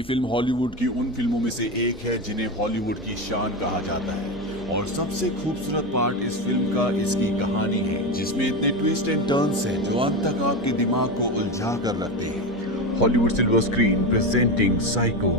ये film Hollywood की उन फिल्मों में से एक है जिन्हें हॉलीवुड की शान कहा जाता है और सबसे खूबसूरत पार्ट इस फिल्म का इसकी कहानी है जिसमें इतने ट्विस्ट एंड टर्न्स हैं जो अंत तक आपके दिमाग को उलझा कर रखते हैं। Hollywood silver screen presenting psycho.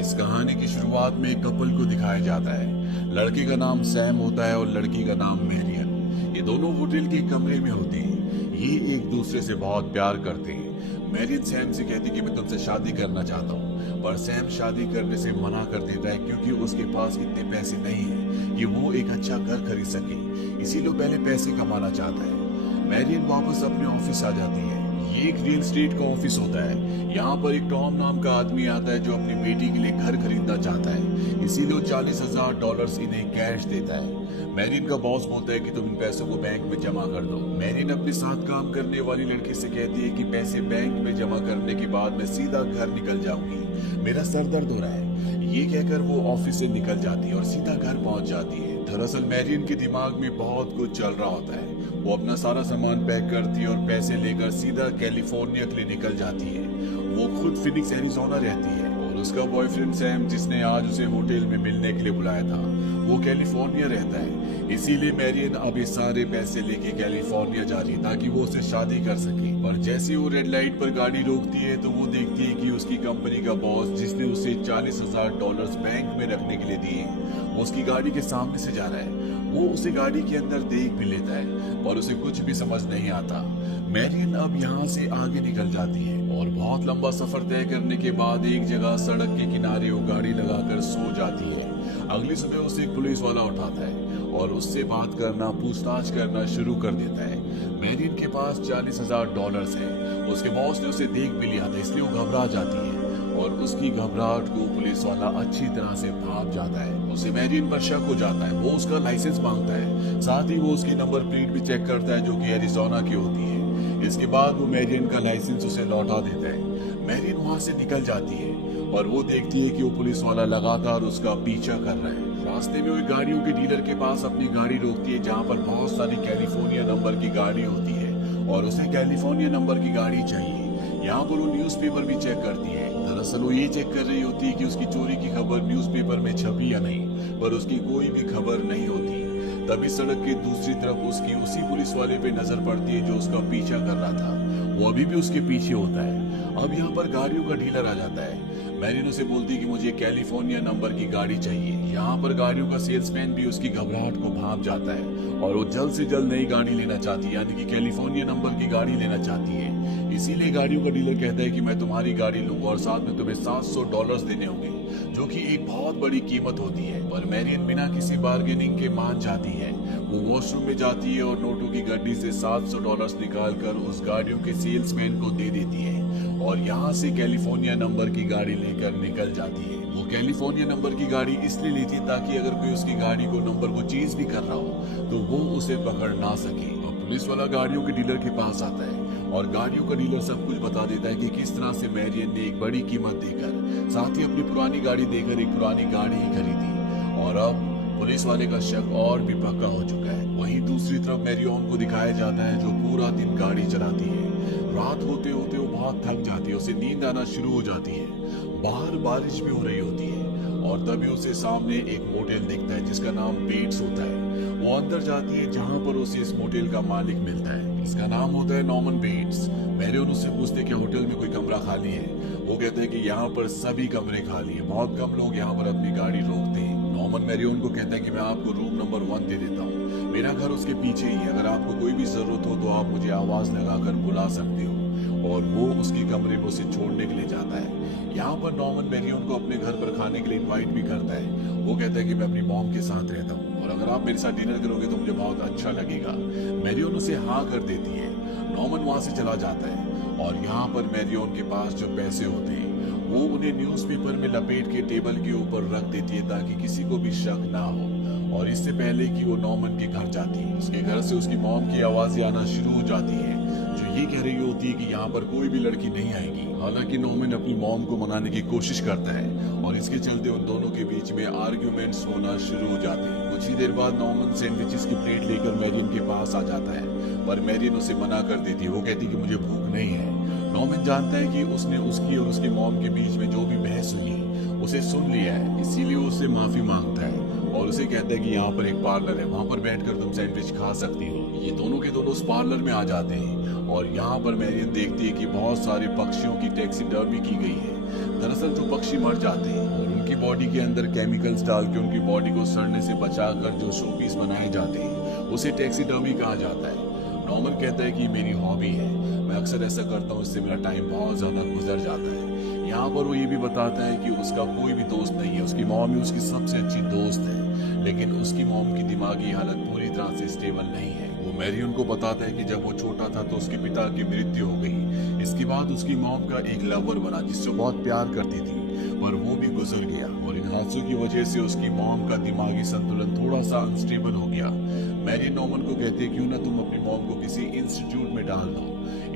इस कहानी की शुरुआत में एक कपल को दिखाया जाता है। लड़के का नाम सैम होता है और लड़की का नाम मैरियन। ये दोनों होटल के कमरे में होते हैं। ये एक दूसरे से बहुत प्यार करते हैं। मैरियन सैम से कहती कि मैं तुमसे शादी करना चाहता हूँ, पर सैम शादी करने से मना कर देता है क्योंकि उसके पास इतने पैसे नहीं हैं कि वो एक अच्छा घर खरीद सके। इसीलिए वो पहले पैसे कमाना चाहता है। मैरियन वापस अपने ऑफिस आ जाती है। ये एक रियल एस्टेट का ऑफिस होता है। यहाँ पर एक टॉम नाम का आदमी आता है जो अपनी बेटी के लिए घर खरीदना चाहता है, इसीलिए वो $40,000 इन्हें कैश देता है। मैरियन का बॉस बोलता है कि तुम इन पैसों को बैंक में जमा कर दो। मैरियन अपने साथ काम करने वाली लड़की से कहती है कि पैसे बैंक में जमा करने के बाद मैं सीधा घर निकल जाऊंगी, मेरा सर दर्द हो रहा है। ये कहकर वो ऑफिस से निकल जाती है और सीधा घर पहुंच जाती है। दरअसल मैरियन के दिमाग में बहुत कुछ चल रहा होता है। वो अपना सारा सामान पैक करती है और पैसे लेकर सीधा कैलिफोर्निया के लिए निकल जाती है। वो खुद फिनिक्स एरिजोना रहती है और उसका बॉयफ्रेंड सैम, जिसने आज उसे होटल में मिलने के लिए बुलाया था, वो कैलिफोर्निया रहता है। इसीलिए मैरियन अब ये सारे पैसे लेके कैलिफोर्निया जा रही है ताकि वो उससे शादी कर सके। पर जैसे वो रेड लाइट पर गाड़ी रोकती है तो वो देखती है कि उसकी कंपनी का बॉस, जिसने उसे $40,000 बैंक में रखने के लिए दिए, वो उसकी गाड़ी के सामने से जा रहा है। वो उसे गाड़ी के अंदर देख भी लेता है और उसे कुछ भी समझ नहीं आता। मैरियन अब यहाँ से आगे निकल जाती है और बहुत लंबा सफर तय करने के बाद एक जगह सड़क के किनारे वो गाड़ी लगाकर सो जाती है। अगली सुबह उसे एक पुलिस वाला उठाता है और उससे बात करना, पूछताछ करना शुरू कर देता है। मैरियन के पास $40,000 है। उसके बॉस ने उसे देख भी लिया था, इसलिए वो घबरा जाती है और उसकी घबराहट को पुलिस वाला अच्छी तरह से भाप जाता है। उसे मैरियन पर शक हो जाता है। वो उसका लाइसेंस मांगता है, साथ ही वो उसकी नंबर प्लेट भी चेक करता है जो कि एरिजोना की होती है। इसके बाद वो मैरियन का लाइसेंस उसे लौटा देता है। मैरियन वहां से निकल जाती है और वो देखती है कि वो पुलिस वाला लगातार उसका पीछा कर रहा है। रास्ते में वो गाड़ियों के डीलर के पास अपनी गाड़ी रोकती है जहाँ पर बहुत सारी कैलिफोर्निया नंबर की गाड़ी होती है और उसे कैलिफोर्निया नंबर की गाड़ी चाहिए। यहाँ पर वो न्यूज़पेपर भी चेक करती है। दरअसल वो ये चेक कर रही होती है कि उसकी चोरी की खबर न्यूज़पेपर में छपी या नहीं, पर उसकी कोई भी खबर नहीं होती। तभी सड़क के दूसरी तरफ उसकी उसी पुलिस वाले पे नजर पड़ती है जो उसका पीछा कर रहा था। वो अभी भी उसके पीछे होता है। अब यहाँ पर गाड़ियों का डीलर आ जाता है। मैरियन उसे बोलती है कि मुझे कैलिफोर्निया नंबर की गाड़ी चाहिए। यहाँ पर गाड़ियों का सेल्समैन भी उसकी घबराहट को भाप जाता है और वो जल्द से जल्द नई गाड़ी लेना चाहती है, यानी कि कैलिफोर्निया नंबर की गाड़ी लेना चाहती है। इसीलिए गाड़ियों का डीलर कहता है कि मैं तुम्हारी गाड़ी लूंगा और साथ में तुम्हें $700 देने होंगे, जो कि एक बहुत बड़ी कीमत होती है। पर मैरियन बिना किसी बार्गेनिंग के मान जाती है। वो वॉशरूम में जाती है और नोटों की गड्डी से $700 निकालकर उस गाड़ियों के सेल्समैन को दे देती है और यहाँ से कैलिफोर्निया नंबर की गाड़ी लेकर निकल जाती है। वो कैलिफोर्निया नंबर की गाड़ी इसलिए लेती है ताकि अगर कोई उसकी गाड़ी को नंबर को चेंज भी कर रहा हो तो वो उसे पकड़ ना सके। और पुलिस वाला गाड़ियों के डीलर के पास आता है और गाड़ियों का डीलर सब कुछ बता देता है कि किस तरह से मैरियन ने एक बड़ी कीमत देकर, साथ ही अपनी पुरानी गाड़ी देकर एक पुरानी गाड़ी ही खरीदी और अब पुलिस वाले का शक और भी पक्का हो चुका है। वहीं दूसरी तरफ मैरियन को दिखाया जाता है जो पूरा दिन गाड़ी चलाती है। रात होते होते वो बहुत थक जाती है, उसे नींद आना शुरू हो जाती है। बाहर बारिश भी हो रही होती है और तभी उसे सामने एक मोटेल दिखता है जिसका नाम बेट्स होता है। वो अंदर जाती है जहाँ पर उसे इस मोटेल का मालिक मिलता है। इसका नाम होता है नॉर्मन बेट्स। मैरियन उससे पूछते कि होटल में कोई कमरा खाली है। वो कहते हैं कि यहाँ पर सभी कमरे खाली है, बहुत कम लोग यहाँ पर अपनी गाड़ी रोकते हैं। नॉर्मन मैरियन को कहता है कि मैं आपको रूम नंबर 1 दे देता हूँ, मेरा घर उसके पीछे ही है, अगर आपको कोई भी जरूरत हो तो आप मुझे आवाज लगाकर बुला सकते हो। और वो उसके कमरे में उसे छोड़ने के लिए जाता है। यहाँ पर नॉर्मन मैरियन को अपने घर पर खाने के लिए इनवाइट भी करता है। वो कहता है कि मैं अपनी मॉम के साथ रहता हूँ और अगर आप मेरे साथ डिनर करोगे तो मुझे बहुत अच्छा लगेगा। मैरियन उसे हाँ कर देती है। नॉर्मन वहां से चला जाता है और यहाँ पर मैरियन के पास जो पैसे होते हैं वो उन्हें न्यूज़पेपर में लपेट के टेबल के ऊपर रख देती है ताकि किसी को भी शक ना हो। और इससे पहले कि वो नॉर्मन के घर जाती है, उसके घर से उसकी मॉम की आवाजें आना शुरू हो जाती है जो ये कह रही होती है कि यहाँ पर कोई भी लड़की नहीं आएगी। हालांकि नॉर्मन अपनी मॉम को मनाने की कोशिश करता है और इसके चलते उन दोनों के बीच में आर्ग्यूमेंट्स होना शुरू हो जाते हैं। कुछ ही देर बाद नॉर्मन सैंडविचेस की प्लेट लेकर मैरियन के पास आ जाता है, पर मैरियन उसे मना कर देती है। वो कहती है कि मुझे भूख नहीं है। नॉर्मन जानता है कि उसने उसकी और उसके मॉम के बीच में जो भी बहस हुई उसे सुन लिया है, इसीलिए उससे माफी मांगता है और उसे कहता है कि यहाँ पर एक पार्लर है, वहाँ पर बैठकर तुम सैंडविच खा सकती हो। ये दोनों के दोनों उस पार्लर में आ जाते हैं और यहाँ पर मैरियन देखती है कि बहुत सारे पक्षियों की टैक्सीडर्मी की गई है। दरअसल जो पक्षी मर जाते हैं और उनकी बॉडी के अंदर केमिकल्स डाल के उनकी बॉडी को सड़ने से बचाकर जो शोपीस बनाए जाते हैं उसे टैक्सीडर्मी कहा जाता है। नॉर्मन कहता है कि मेरी हॉबी है, मैं अक्सर ऐसा करता हूँ, इससे मेरा टाइम बहुत ज्यादा गुजर जाता है। यहाँ पर वो ये भी बताता है कि उसका कोई भी दोस्त नहीं है, उसकी मॉम ही उसकी सबसे अच्छी दोस्त है, लेकिन उसकी मॉम की दिमागी हालत पूरी तरह से स्टेबल नहीं है। वो मैरियन को बताता है कि जब वो छोटा था तो उसके पिता की मृत्यु हो गई। इसके बाद उसकी मॉम का एक लवर बना जिससे बहुत प्यार करती थी, पर वो भी गुजर गया और इन हादसों की वजह से उसकी मॉम का दिमागी संतुलन थोड़ा सा अनस्टेबल हो गया। मैरियन नॉर्मन को कहती है क्यों ना तुम अपनी मॉम को किसी इंस्टीट्यूट में डाल दो।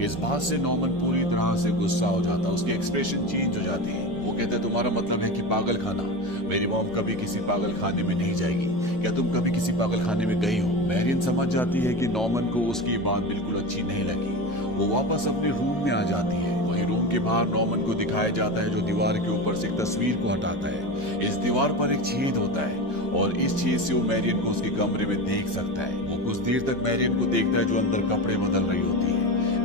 इस बात से नॉर्मन पूरी तरह से गुस्सा हो जाता है, उसके एक्सप्रेशन चेंज हो जाते हैं। वो कहता है तुम्हारा मतलब है कि पागल खाना? मेरी मॉम कभी किसी पागल खाने में नहीं जाएगी, क्या तुम कभी किसी पागल खाने में गई हो? मैरियन समझ जाती है कि नॉर्मन को उसकी बात बिल्कुल अच्छी नहीं लगी। वो वापस अपने रूम में आ जाती है। वहीं रूम के बाहर नॉर्मन को दिखाया जाता है जो दीवार के ऊपर से एक तस्वीर को हटाता है। इस दीवार पर एक छेद होता है और इस छेद से वो मैरियन को उसके कमरे में देख सकता है। वो कुछ देर तक मैरियन को देखता है जो अंदर कपड़े बदल रही होती है।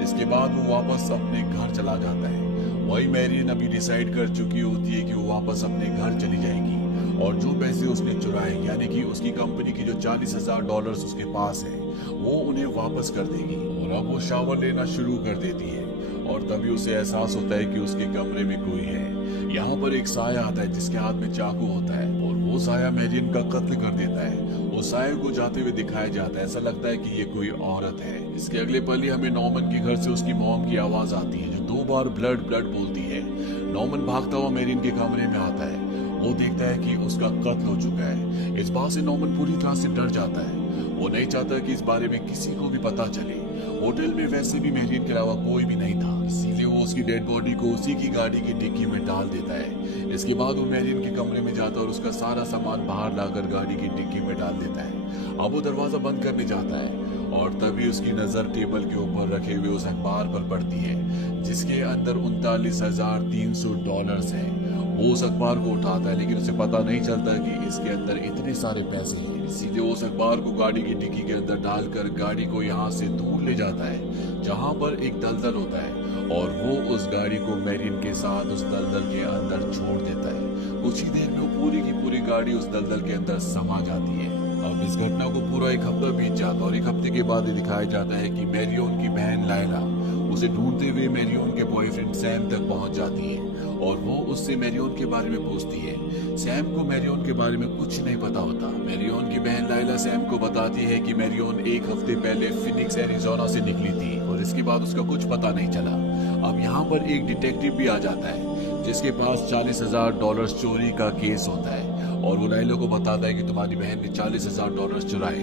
इसके बाद वो वापस अपने घर चला जाता है। वही मैरियन अभी डिसाइड कर चुकी होती है कि वो वापस अपने घर चली जाएगी और जो पैसे उसने चुराए यानी कि उसकी कंपनी की जो $40,000 उसके पास है वो उन्हें वापस कर देगी। और अब वो शावर लेना शुरू कर देती है और तभी उसे एहसास होता है कि उसके कमरे में कोई है। यहाँ पर एक साया आता है जिसके हाथ में चाकू होता है और वो साया मैरियन का कत्ल कर देता है। उस साये को जाते हुए दिखाया जाता है, ऐसा लगता है कि ये कोई औरत है। इसके अगले पल ही हमें नॉर्मन के घर से उसकी मॉम की आवाज आती है जो 2 बार ब्लड ब्लड बोलती है। नॉर्मन भागता हुआ मैरियन के कमरे में आता है। वो देखता है कि उसका कत्ल हो चुका है। इस बात से नॉर्मन पूरी तरह से डर जाता है। वो नहीं चाहता कि इस बारे में किसी को भी पता चले। होटल में वैसे भी मैरियन के अलावा कोई भी नहीं था, इसीलिए वो उसकी डेड बॉडी को उसी की गाड़ी की डिक्की में डाल देता है। इसके बाद वो मैरियन के कमरे में जाता है और उसका सारा सामान बाहर लाकर गाड़ी की डिक्की में डाल देता है। अब वो दरवाजा बंद करने जाता है और तभी उसकी नजर टेबल के ऊपर रखे हुए उस अखबार पर पड़ती है जिसके अंदर $39,300 है। वो उस अखबार को उठाता है लेकिन उसे पता नहीं चलता कि इसके अंदर इतने सारे पैसे हैं। सीधे उस अखबार को गाड़ी की डिक्की के अंदर डालकर गाड़ी को यहाँ से दूर ले जाता है जहाँ पर एक दलदल होता है और वो उस गाड़ी को मैरियन के साथ उस दलदल के अंदर छोड़ देता है। कुछ ही देर में वो पूरी की पूरी गाड़ी उस दलदल के अंदर समा जाती है। अब इस घटना को पूरा 1 हफ्ता बीत जाता है और 1 हफ्ते के बाद ये दिखाया जाता है कि मैरियन की बहन लायला उसे ढूंढते हुए मैरियन के बॉयफ्रेंड सैम तक पहुंच जाती है और वो उससे मैरियन के बारे में पूछती है। सैम को मैरियन के बारे में कुछ नहीं पता होता। मैरियन की बहन लायला सैम को बताती है कि मैरियन 1 हफ्ते पहले फिनिक्स एरिजोना से निकली थी और इसके बाद उसका कुछ पता नहीं चला। अब यहाँ पर एक डिटेक्टिव भी आ जाता है जिसके पास $40,000 चोरी का केस होता है और वो लायला को बताता है कि तुम्हारी बहन ने $40,000 चुराए।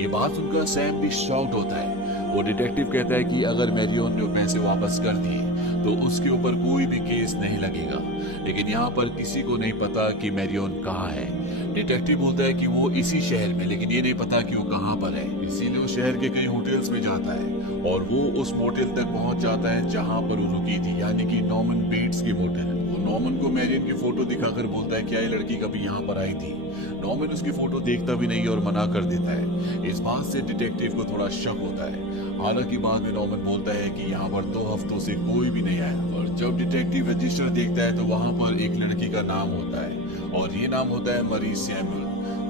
ये बात सुनकर सैम भी शॉक्ड होता है। वो डिटेक्टिव कहता है कि अगर मैरियन ने पैसे वापस कर दिए तो उसके ऊपर कोई भी केस नहीं लगेगा, लेकिन यहाँ पर किसी को नहीं पता कि मैरियन कहाँ है। डिटेक्टिव बोलता है कि वो इसी शहर में, लेकिन ये नहीं पता कि वो कहाँ पर है। इसीलिए वो शहर के कई होटल्स में जाता है और वो उस मोटेल तक पहुंच जाता है जहाँ पर वो रुकी थी यानी कि नॉर्मन बेट्स की मोटेल। वो नॉर्मन को मैरियन की फोटो दिखाकर बोलता है क्या ये लड़की कभी यहाँ पर आई थी। नॉर्मन उसकी फोटो देखता भी नहीं और मना कर देता है। इस बात से डिटेक्टिव को थोड़ा शक होता है। हालांकि बाद में नॉर्मन बोलता है कि यहाँ पर 2 हफ्तों से कोई भी नहीं आया और जब डिटेक्टिव रजिस्टर देखता है तो वहाँ पर एक लड़की का नाम होता है और ये नाम होता है मरी सैमुअल।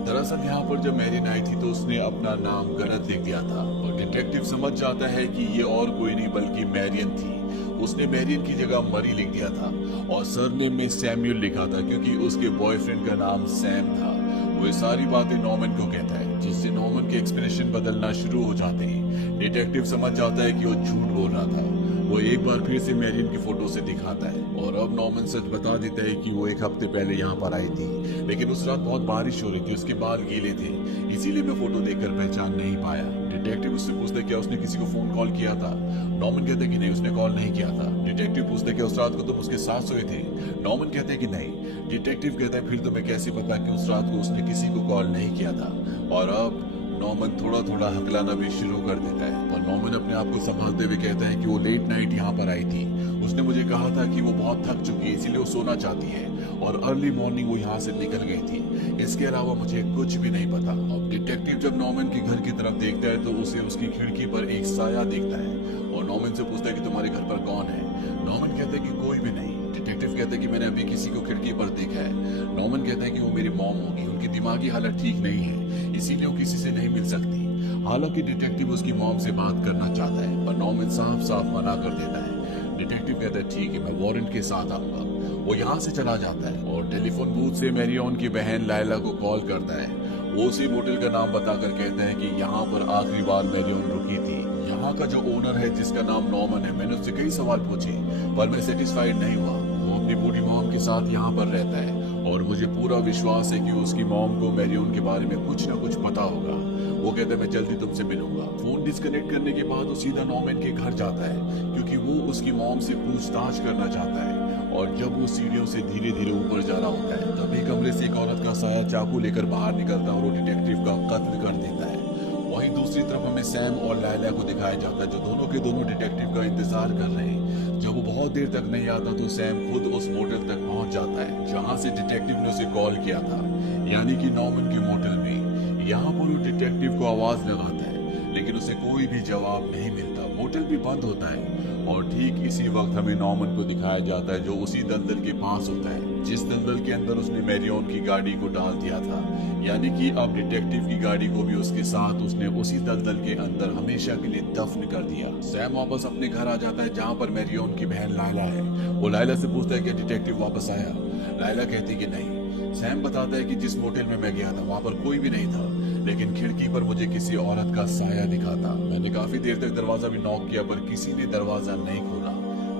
दरअसल यहाँ पर जब मैरियन आई थी तो उसने अपना नाम गलत लिख दिया था और डिटेक्टिव समझ जाता है कि ये और कोई नहीं बल्कि मैरियन थी। उसने मैरियन की जगह मरी लिख दिया था और सरनेम में सैमुअल लिखा था क्योंकि उसके बॉयफ्रेंड का नाम सैम था। वो ये सारी बातें नॉर्मन को कहता है जिससे नॉर्मन के एक्सप्रेशन बदलना शुरू हो जाते हैं। डिटेक्टिव समझ जाता है कि वो झूठ बोल रहा था। वो एक बार फिर से मैरियन की फोटो से दिखाता है और अब नॉर्मन सच बता देता है कि वो एक हफ्ते पहले यहाँ पर आई थी, लेकिन उस रात बहुत बारिश हो रही थी, उसके बाल गीले थे, इसीलिए मैं फोटो देखकर पहचान नहीं पाया। डिटेक्टिव उससे पूछता है क्या उसने किसी को फोन कॉल किया था। नॉर्मन कहता है कि नहीं, उसने कॉल नहीं किया था। डिटेक्टिव पूछता है कि उस रात को तुम उसके साथ सोए थे। नॉर्मन कहता है कि नहीं। डिटेक्टिव कहता है फिर तुम्हें कैसे पता कि उस रात को उसने किसी को कॉल नहीं किया था। और अब नॉर्मन थोड़ा थोड़ा हकलाना भी शुरू कर देता है, और नॉर्मन अपने आप को संभालते हुए कहता है कि वो लेट नाइट यहाँ पर आई थी। उसने मुझे कहा था कि वो बहुत थक चुकी है, इसीलिए वो सोना चाहती है, और अर्ली मॉर्निंग वो यहाँ से निकल गई थी। इसके अलावा मुझे कुछ भी नहीं पता। अब डिटेक्टिव जब नॉर्मन के घर की तरफ देखता है तो उसे उसकी खिड़की पर एक साया दिखता है, और नॉर्मन से पूछता है कि तुम्हारे घर पर कौन है। नॉर्मन कहता है कि कोई भी नहीं। डिटेक्टिव कहता है कि मैंने अभी किसी को खिड़की पर देखा है। नॉर्मन कहता है कि वो मेरी मॉम होगी, उनकी दिमागी हालत ठीक नहीं है, इसीलिए वो किसी से नहीं मिल सकती। हालांकि डिटेक्टिव उसकी मॉम से बात करना चाहता है, पर नॉर्मन साफ साफ मना कर देता है। डिटेक्टिव कहता है ठीक है, मैं वारंट के साथ आऊंगा। वो यहाँ से चला जाता है और टेलीफोन बूथ से मैरियन की बहन लायला को कॉल करता है। वो उसी होटल का नाम बताकर कहता है कि यहाँ पर आखिरी बार मैरियन रुकी थी। यहाँ का जो ओनर है जिसका नाम नॉर्मन है, मैंने उससे कई सवाल पूछे पर मैं सेटिस्फाइड नहीं हुआ। वो अपनी बूढ़ी मॉम के साथ यहाँ पर रहता है और मुझे पूरा विश्वास है कि उसकी मॉम को मैरियन के बारे में कुछ न कुछ पता होगा। वो कहता है मैं जल्दी तुमसे मिलूंगा। फोन डिस्कनेक्ट करने के बाद वो सीधा नॉर्मन के घर जाता है क्योंकि वो उसकी मॉम से पूछताछ करना चाहता है। और जब वो सीढ़ियों से धीरे धीरे ऊपर जा रहा होता है तभी कमरे से एक औरत का साया चाकू लेकर बाहर निकलता है और वो डिटेक्टिव का कत्ल कर देता है। वहीं दूसरी तरफ हमें सैम और लायला को दिखाया जाता है जो दोनों के दोनों डिटेक्टिव का इंतजार कर रहे हैं। जब वो बहुत देर तक नहीं आता तो सैम खुद उस मोटल तक पहुंच जाता है जहां से डिटेक्टिव ने उसे कॉल किया था, यानी कि नॉर्मन के मोटल में। यहाँ पर वो डिटेक्टिव को आवाज लगाता है लेकिन उसे कोई भी जवाब नहीं मिलता। मोटल भी बंद होता है और ठीक इसी वक्त हमें नॉर्मन को दिखाया जाता है जो उसी दलदल के पास होता है जिस दलदल के अंदर उसने मैरियन की गाड़ी को डाल दिया था, यानी कि अब डिटेक्टिव की गाड़ी को भी उसके साथ उसने उसी दलदल के अंदर हमेशा के लिए दफन कर दिया। सैम वापस अपने घर आ जाता है जहाँ पर मैरियन की बहन लायला है। वो लायला से पूछता है कि डिटेक्टिव वापस आया। लायला कहती कि नहीं। सैम बताता है कि जिस मोटेल में मैं गया था वहाँ पर कोई भी नहीं था, लेकिन खिड़की पर मुझे किसी औरत का साया दिखा था। मैंने काफी देर तक दरवाजा भी नॉक किया पर किसी ने दरवाजा नहीं खोला।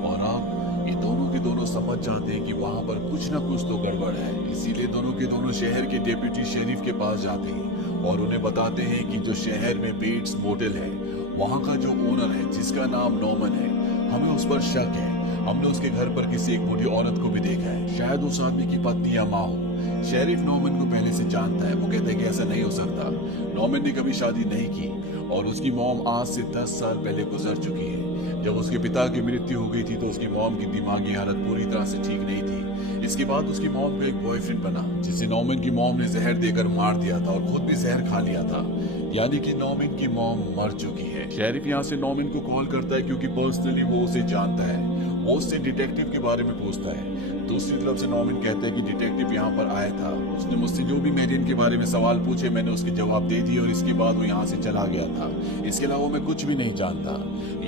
और अब ये दोनों के दोनों समझ जाते हैं कि वहाँ पर कुछ न कुछ तो गड़बड़ है, इसीलिए दोनों के दोनों शहर के डेप्यूटी शेरिफ के पास जाते हैं और उन्हें बताते हैं कि जो शहर में बेट्स मोटेल है वहाँ का जो ओनर है जिसका नाम नॉर्मन है, हमें उस पर शक है। हमने उसके घर पर किसी एक बूढ़ी औरत को भी देखा है, शायद उस आदमी की पत्नी या माँ हो। शेरिफ नॉर्मन को पहले से जानता है। वो कहते हैं कि ऐसा नहीं हो सकता, नॉर्मन ने कभी शादी नहीं की और उसकी मॉम आज से 10 साल पहले गुजर चुकी है। जब उसके पिता की मृत्यु हो गई थी तो उसकी मॉम की दिमागी हालत पूरी तरह से ठीक नहीं थी। इसके बाद उसकी मॉम को एक बॉयफ्रेंड बना जिसे नॉर्मन की मॉम ने जहर देकर मार दिया था और खुद भी जहर खा लिया था, यानी कि नॉर्मन की मॉम मर चुकी है। शेरिफ यहाँ से नॉर्मन को कॉल करता है क्योंकि पर्सनली वो उसे जानता है। वो उससे डिटेक्टिव के बारे में पूछता है। दूसरी तरफ से नॉर्मन कहता है कि डिटेक्टिव यहाँ पर आया था, उसने मुझसे जो भी मैरियन के बारे में सवाल पूछे मैंने उसके जवाब दे दिए और इसके बाद वो यहाँ से चला गया था। इसके अलावा मैं कुछ भी नहीं जानता।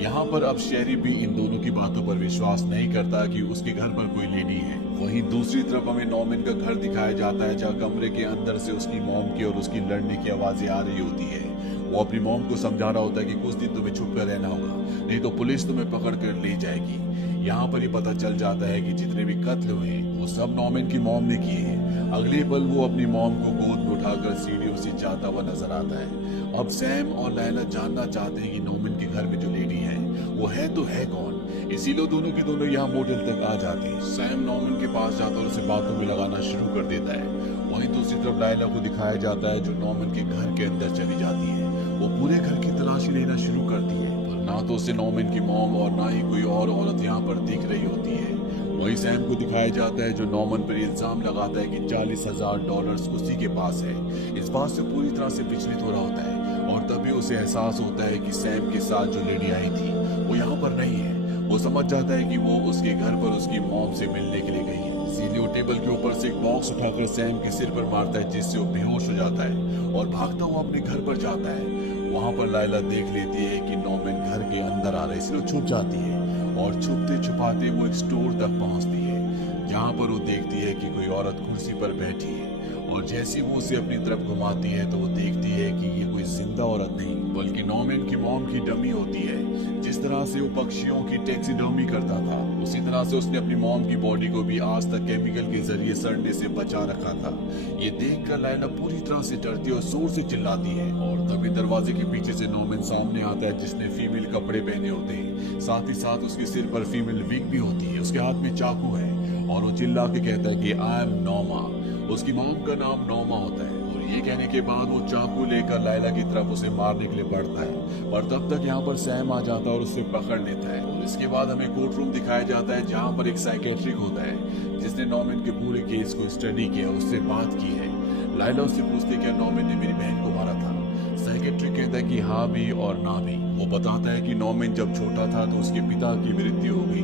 यहाँ पर अब शेरिफ भी इन दोनों की बातों पर विश्वास नहीं करता कि उसके घर पर कोई लेडी है। वहीं दूसरी तरफ हमें नॉर्मन का घर दिखाया जाता है जहाँ कमरे के अंदर से उसकी मॉम की और उसकी लड़ने की आवाजें आ रही होती है। वो अपनी मॉम को समझा रहा होता है कि कुछ दिन तुम्हें छुप कर रहना होगा, नहीं तो पुलिस तुम्हें पकड़ कर ले जाएगी। यहाँ पर ही पता चल जाता है कि जितने भी कत्ल हुए वो सब नॉर्मन की मॉम ने किए हैं। अगले पल वो अपनी मॉम को गोद में उठाकर सीढ़ियों से जाता हुआ नजर आता है। अब सैम और लायला जानना चाहते हैं कि नॉर्मन के घर में जो लेडी है वो है तो है कौन, इसीलिए दोनों के दोनों यहाँ मोटेल तक आ जाते हैं। सैम नॉर्मन के पास जाता और उसे बातों में लगाना शुरू कर देता है। वहीं दूसरी तरफ लायला को दिखाया जाता है जो नॉर्मन के घर के अंदर चली जाती है। वो पूरे घर की तलाशी लेना शुरू करती है पर ना तो उसे नॉर्मन की मॉम और ना ही कोई और औरत यहाँ पर दिख रही होती है। वहीं सैम को दिखाया जाता है जो नॉर्मन पर इल्जाम लगाता है कि $40,000 उसी के पास है। इस बात से पूरी तरह से विचलित हो रहा होता है और तभी उसे एहसास होता है कि सैम के साथ जो लेडी आई थी वो यहाँ पर नहीं है। वो समझ जाता है कि वो उसके घर पर उसकी मॉम से मिलने के लिए गई है। इसीलिए वो टेबल के ऊपर से एक बॉक्स उठाकर सैम के सिर पर मारता है जिससे वो बेहोश हो जाता है और भागता हुआ अपने घर पर जाता है। वहाँ पर लायला देख लेती है कि नॉर्मन घर के अंदर आ रहा है, इसलिए छुप जाती है और छुपते छुपाते वो एक स्टोर तक पहुँचती है जहाँ पर वो देखती है कि कोई औरत कुर्सी पर बैठी है और जैसी वो उसे अपनी तरफ घुमाती है तो वो देखती है कि ये कोई जिंदा औरत नहीं बल्कि नॉर्मन की मॉम की डमी होती है। जिस तरह से वो पक्षियों की टैक्सीडर्मी करता था उसी तरह से उसने अपनी मॉम की बॉडी को भी आज तक केमिकल के जरिए सड़ने से बचा रखा था। ये देखकर लायला पूरी तरह से डरती और जोर से चिल्लाती है और तभी दरवाजे के पीछे से नॉर्मन सामने आता है जिसने फीमेल कपड़े पहने होते हैं। साथ ही साथ उसके सिर पर फीमेल विग भी होती है, उसके हाथ में चाकू है और वो चिल्ला के कहता है कि आई एम नोमा। उसकी मॉम का नाम नोमा होता है और ये कहने के बाद वो चाकू लेकर लायला की तरफ उसे मारने के लिए बढ़ता है, पर तब तक यहाँ पर सैम आ जाता है और उसे पकड़ लेता है। और इसके बाद हमें कोर्ट रूम दिखाया जाता है जहाँ पर एक साइकेट्रिक होता है जिसने नॉर्मन के पूरे केस को स्टडी किया, उससे बात की है। लायला उससे पूछती है क्या नॉर्मन ने मेरी बहन को मारा था। साइकेट्रिक कहता है कि हाँ भी और ना भी। वो बताता है कि नॉर्मन जब छोटा था तो उसके पिता की मृत्यु हो गई।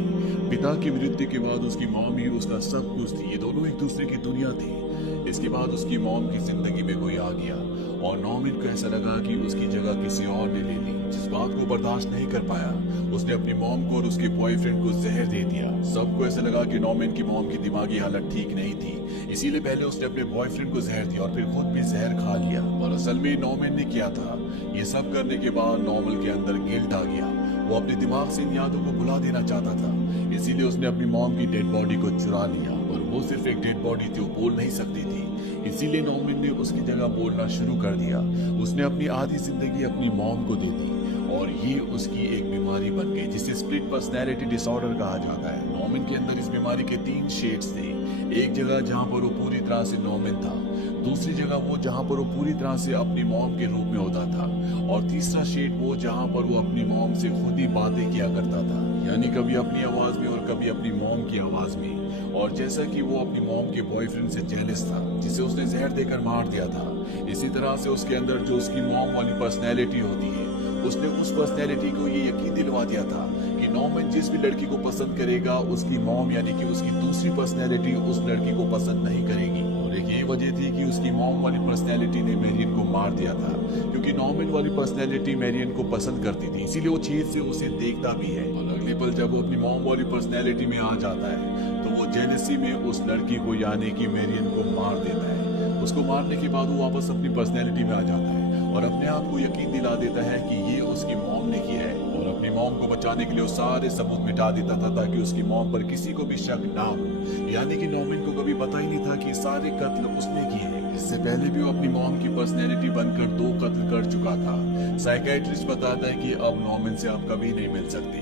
पिता की मृत्यु के बाद उसकी मॉम ही उसका सब कुछ थी, ये दोनों एक दूसरे की दुनिया थी। इसके बाद उसकी मॉम की जिंदगी में कोई आ गया और नॉर्मन को ऐसा लगा कि उसकी जगह किसी और ने ले ली। जिस बात को बर्दाश्त नहीं कर पाया उसने अपनी मॉम को और उसके बॉयफ्रेंड को जहर दे दिया। सबको ऐसा लगा कि नॉर्मन की मॉम की दिमागी हालत ठीक नहीं थी, इसीलिए पहले उसने अपने बॉयफ्रेंड को जहर दिया और फिर खुद भी जहर खा लिया। और असल में नॉर्मन ने किया था। ये सब करने के बाद नॉर्मन के अंदर गिल्ट आ गया, वो अपने दिमाग से इन यादों को भुला देना चाहता था, इसीलिए उसने अपनी मॉम की डेड बॉडी को चुरा लिया। और वो सिर्फ एक डेड बॉडी थी, वो बोल नहीं सकती थी, इसीलिए नॉर्मन ने उसकी जगह बोलना शुरू कर दिया। उसने अपनी आधी जिंदगी अपनी मॉम को दे दी और ये उसकी एक बीमारी बन गई जिसे स्प्लिट पर्सनैलिटी डिसऑर्डर कहा जाता है। नॉर्मन के अंदर इस बीमारी के 3 शेड्स थे। एक जगह जहाँ पर वो पूरी तरह से नॉर्मन था, दूसरी जगह वो जहाँ पर वो पूरी तरह से अपनी मॉम के रूप में होता था, और तीसरा शेड वो जहाँ पर वो अपनी मॉम से खुद ही बातें किया करता था, यानी कभी अपनी आवाज में और कभी अपनी मॉम की आवाज में। और जैसा कि वो अपनी मॉम के बॉयफ्रेंड से जेलस था जिसे उसने जहर देकर मार दिया था, इसी तरह से उसके अंदर जो उसकी मॉम वाली पर्सनैलिटी होती है उसने उस पर्सनैलिटी को ये यकीन दिलवा दिया था कि नॉर्मन जिस भी लड़की को पसंद करेगा उसकी मॉम यानी कि उसकी दूसरी पर्सनैलिटी उस लड़की को पसंद नहीं करेगी। और एक ये वजह थी कि उसकी मॉम वाली पर्सनैलिटी ने मैरियन को मार दिया था, क्योंकि नॉर्मन वाली पर्सनैलिटी मैरियन को पसंद करती थी, इसीलिए वो छेद से उसे देखता भी है। और अगले पल जब वो अपनी मॉम वाली पर्सनैलिटी में आ जाता है तो वो जेलसी में उस लड़की को यानी कि मैरियन को मार देता है। उसको मारने के बाद वो वापस अपनी पर्सनैलिटी में आ जाता है और अपने आप को यकीन दिला देता है कि ये उसकी मॉम ने किया है। और अपनी मॉम को बचाने के लिए वो सारे सबूत मिटा देता था ताकि उसकी मॉम पर किसी को भी शक ना हो, यानी कि नॉर्मन को कभी पता ही नहीं था कि सारे कत्ल उसने किए हैं। इससे पहले भी वो अपनी मॉम की पर्सनैलिटी बनकर 2 कत्ल कर चुका था। साइकेट्रिस्ट बताता है कि अब नॉर्मन से आप कभी नहीं मिल सकते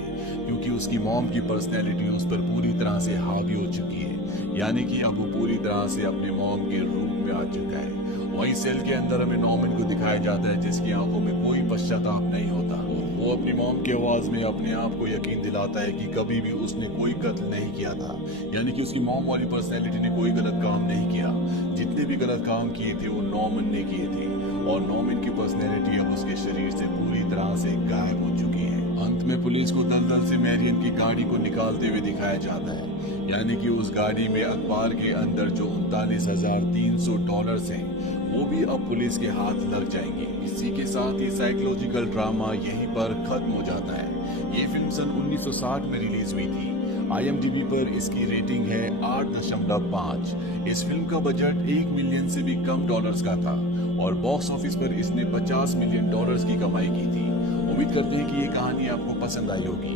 क्योंकि उसकी मॉम की पर्सनैलिटी उस पर पूरी तरह से हावी हो चुकी है, यानी कि अब वो पूरी तरह से अपने मॉम के रूप में आ चुका है। वहीं सेल के अंदर हमें नॉर्मन को दिखाया जाता है जिसकी आंखों में कोई पश्चाताप नहीं होता। वो अपनी मॉम की आवाज में अपने आप को यकीन दिलाता है कि कभी भी उसने कोई कत्ल नहीं किया था, यानी कि उसकी मॉम वाली पर्सनैलिटी ने कोई गलत काम नहीं किया। जितने भी गलत काम किए थे वो नॉर्मन ने किए थे और नॉर्मन की पर्सनैलिटी अब उसके शरीर से पूरी तरह से गायब हो चुकी है। अंत में पुलिस को दलदल से मैरियन की गाड़ी को निकालते हुए दिखाया जाता है, यानी कि उस गाड़ी में अखबार के अंदर जो $39,300 हैं वो भी अब पुलिस के हाथ लग जाएंगे। इसी के साथ ही साइकोलॉजिकल ड्रामा यहीं पर खत्म हो जाता है। ये फिल्म सन 1960 में रिलीज हुई थी। IMDb पर इसकी रेटिंग है 8.5। इस फिल्म का बजट $1 मिलियन से भी कम डॉलर्स का था और बॉक्स ऑफिस पर इसने $50 मिलियन की कमाई की थी। उम्मीद करते हैं कि ये कहानी आपको पसंद आई होगी।